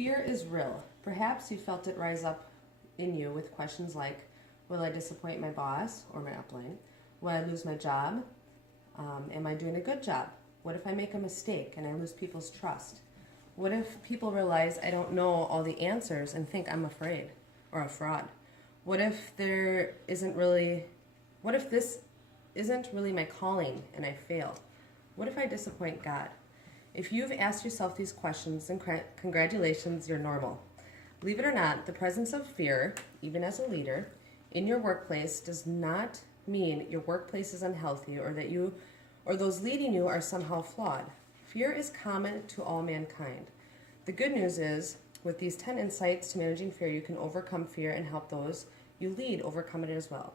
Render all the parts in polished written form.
Fear is real. Perhaps you felt it rise up in you with questions like, will I disappoint my boss or my upline? Will I lose my job? Am I doing a good job? What if I make a mistake and I lose people's trust? What if people realize I don't know all the answers and think I'm afraid or a fraud? What if this isn't really my calling and I fail? What if I disappoint God? If you've asked yourself these questions, then congratulations, you're normal. Believe it or not, the presence of fear, even as a leader, in your workplace does not mean your workplace is unhealthy or that you or those leading you are somehow flawed. Fear is common to all mankind. The good news is, with these 10 insights to managing fear, you can overcome fear and help those you lead overcome it as well.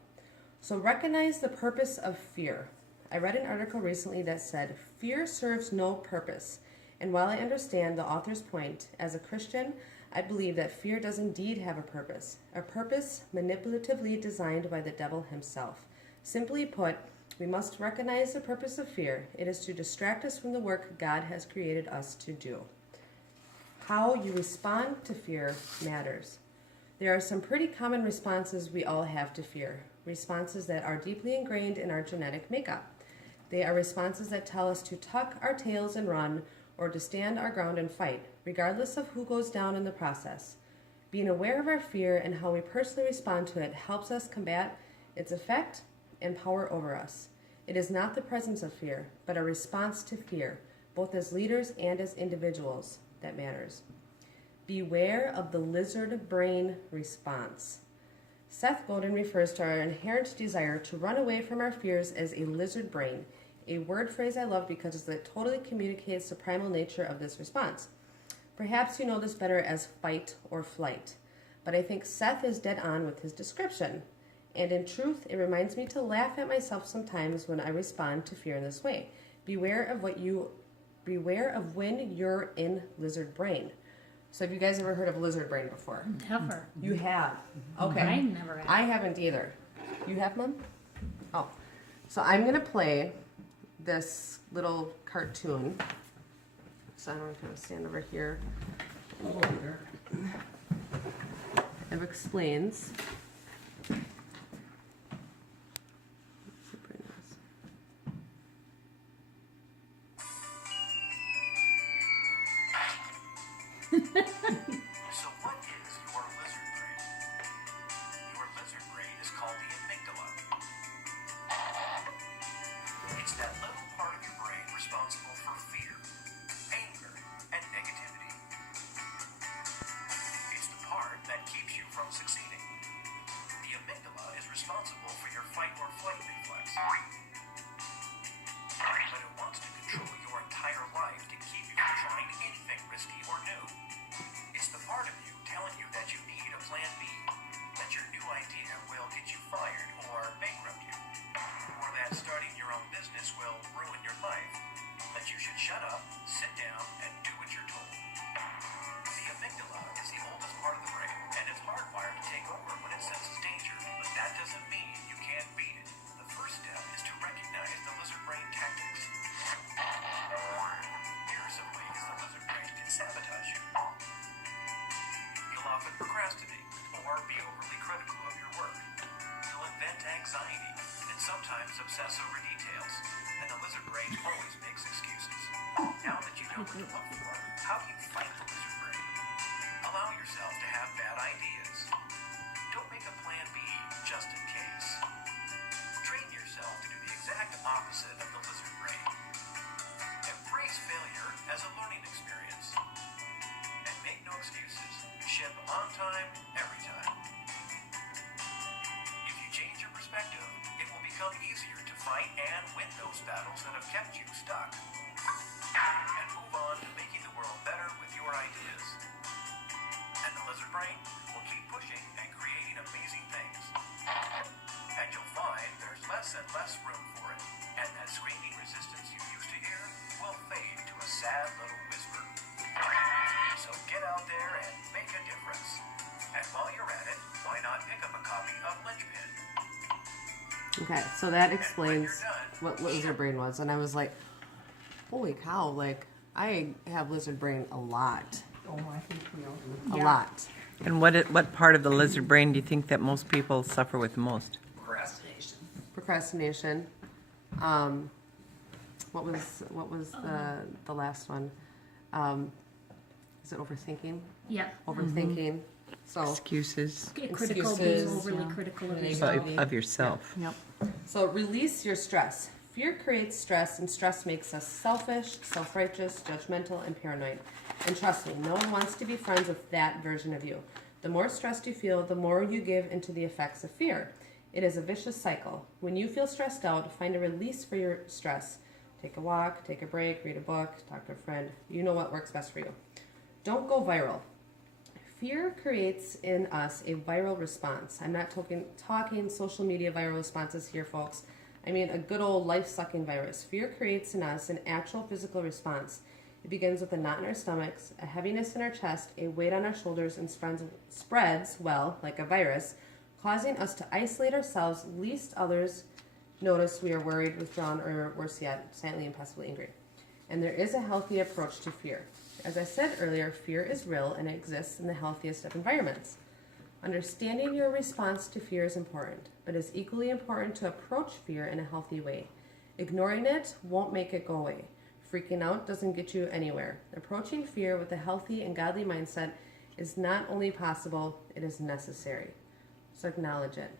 So recognize the purpose of fear. I read an article recently that said, fear serves no purpose. And while I understand the author's point, as a Christian, I believe that fear does indeed have a purpose manipulatively designed by the devil himself. Simply put, we must recognize the purpose of fear. It is to distract us from the work God has created us to do. How you respond to fear matters. There are some pretty common responses we all have to fear, responses that are deeply ingrained in our genetic makeup. They are responses that tell us to tuck our tails and run, or to stand our ground and fight, regardless of who goes down in the process. Being aware of our fear and how we personally respond to it helps us combat its effect and power over us. It is not the presence of fear, but a response to fear, both as leaders and as individuals, that matters. Beware of the lizard brain response. Seth Godin refers to our inherent desire to run away from our fears as a lizard brain, a word phrase I love because it totally communicates the primal nature of this response. Perhaps you know this better as fight or flight, but I think Seth is dead on with his description. And in truth, it reminds me to laugh at myself sometimes when I respond to fear in this way. Beware of when you're in lizard brain. So have you guys ever heard of lizard brain before? Never. You have? Okay. I never have. I haven't either. You have, Mom? Oh. So I'm going to play this little cartoon. So I'm going to stand over here. It explains. So what is your lizard brain? Your lizard brain is called the amygdala. It's that little part of your brain responsible for fear, anger, and negativity. It's the part that keeps you from succeeding. The amygdala is responsible for your fight or flight reflex. But it wants to control your entire life to keep you from trying anything risky or new. It's the part of you telling you that you need a plan B, that your new idea will get you fired or bankrupt you, or that starting your own business will ruin your life, that you should shut up, sit down, and do what you're told. The amygdala is the oldest part of the brain, and it's hardwired to take over when it senses danger, but that doesn't mean you can't beat it. The first step is to recognize the lizard brain tactics. Here are some ways the lizard brain can sabotage you. You'll often procrastinate or be overly critical of your work. You'll invent anxiety and sometimes obsess over details, and the lizard brain always makes excuses. Now that you know what to look for, how do you fight the lizard brain? Allow yourself to have bad ideas. Don't make a plan B just in case. Train yourself to do the exact opposite of the lizard brain. Embrace failure as a learning experience. And make no excuses. Ship on time, every time. If you change your perspective, it will become easier to fight and win those battles that have kept you stuck. And move on to making the world better with your ideas. And the lizard brain will keep pushing and creating amazing things. And you'll find there's less and less room for it. And that screaming resistance you used to hear will fade to a sad little whisper. So get out there and make a difference. And while you're at it, why not pick up a copy of Linchpin? Okay, so that explains what lizard brain was. And I was like, holy cow, like, I have lizard brain a lot. Oh, I think we all do. A lot. And what part of the lizard brain do you think that most people suffer with most? Procrastination. Procrastination. What was the last one? Is it overthinking? Yeah. Overthinking. So Excuses Get critical, being Excuses, overly yeah. critical of There you yourself. go. of yourself. Yep. So release your stress. Fear creates stress, and stress makes us selfish, self-righteous, judgmental, and paranoid. And trust me, no one wants to be friends with that version of you. The more stressed you feel, the more you give into the effects of fear. It is a vicious cycle. When you feel stressed out, find a release for your stress. Take a walk, take a break, read a book, talk to a friend. You know what works best for you. Don't go viral. Fear creates in us a viral response. I'm not talking social media viral responses here, folks. I mean a good old life-sucking virus. Fear creates in us an actual physical response. It begins with a knot in our stomachs, a heaviness in our chest, a weight on our shoulders, and spreads, well, like a virus, causing us to isolate ourselves, lest others notice we are worried, withdrawn, or worse yet, silently and passively angry. And there is a healthy approach to fear. As I said earlier, fear is real and it exists in the healthiest of environments. Understanding your response to fear is important, but it's equally important to approach fear in a healthy way. Ignoring it won't make it go away. Freaking out doesn't get you anywhere. Approaching fear with a healthy and godly mindset is not only possible, it is necessary. So acknowledge it.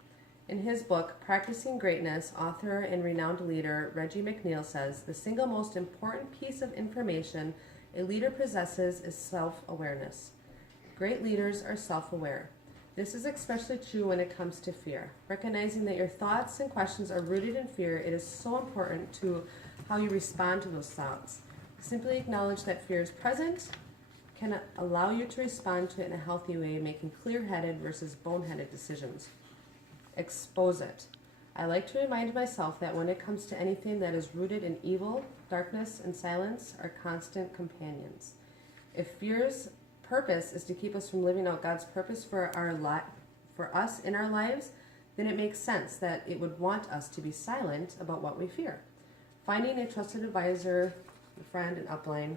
In his book, Practicing Greatness, author and renowned leader Reggie McNeil says, the single most important piece of information a leader possesses is self-awareness. Great leaders are self-aware. This is especially true when it comes to fear. Recognizing that your thoughts and questions are rooted in fear, it is so important to how you respond to those thoughts. Simply acknowledge that fear is present can allow you to respond to it in a healthy way, making clear-headed versus boneheaded decisions. Expose it. I like to remind myself that when it comes to anything that is rooted in evil, darkness, and silence are constant companions. If fear's purpose is to keep us from living out God's purpose for us in our lives, then it makes sense that it would want us to be silent about what we fear. Finding a trusted advisor, a friend, an upline,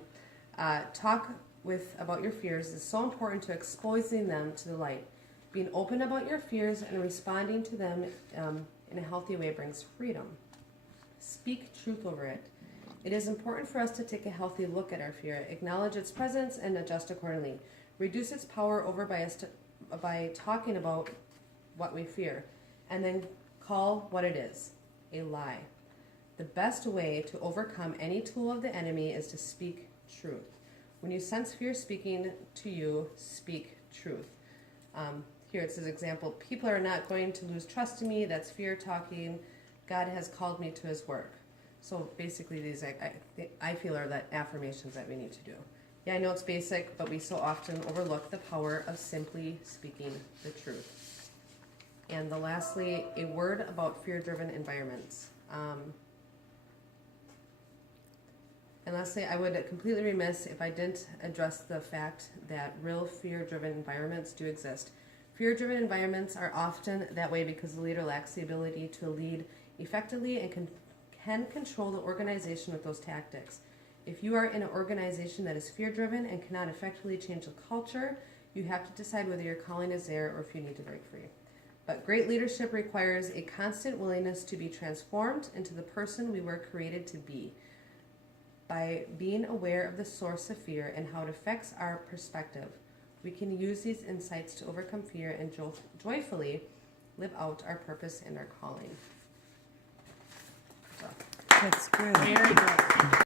talk with about your fears is so important to exposing them to the light. Being open about your fears and responding to them in a healthy way brings freedom. Speak truth over it. It is important for us to take a healthy look at our fear, acknowledge its presence, and adjust accordingly. Reduce its power over by talking about what we fear, and then call what it is, a lie. The best way to overcome any tool of the enemy is to speak truth. When you sense fear speaking to you, speak truth. Here it says example, people are not going to lose trust in me. That's fear talking. God has called me to his work. So basically these, I feel, are the affirmations that we need to do. Yeah, I know it's basic, but we so often overlook the power of simply speaking the truth. And lastly, a word about fear-driven environments. And lastly, I would completely remiss if I didn't address the fact that real fear-driven environments do exist. Fear-driven environments are often that way because the leader lacks the ability to lead effectively and can control the organization with those tactics. If you are in an organization that is fear-driven and cannot effectively change the culture, you have to decide whether your calling is there or if you need to break free. But great leadership requires a constant willingness to be transformed into the person we were created to be. By being aware of the source of fear and how it affects our perspective, we can use these insights to overcome fear and joyfully live out our purpose and our calling. So. That's good. Very good.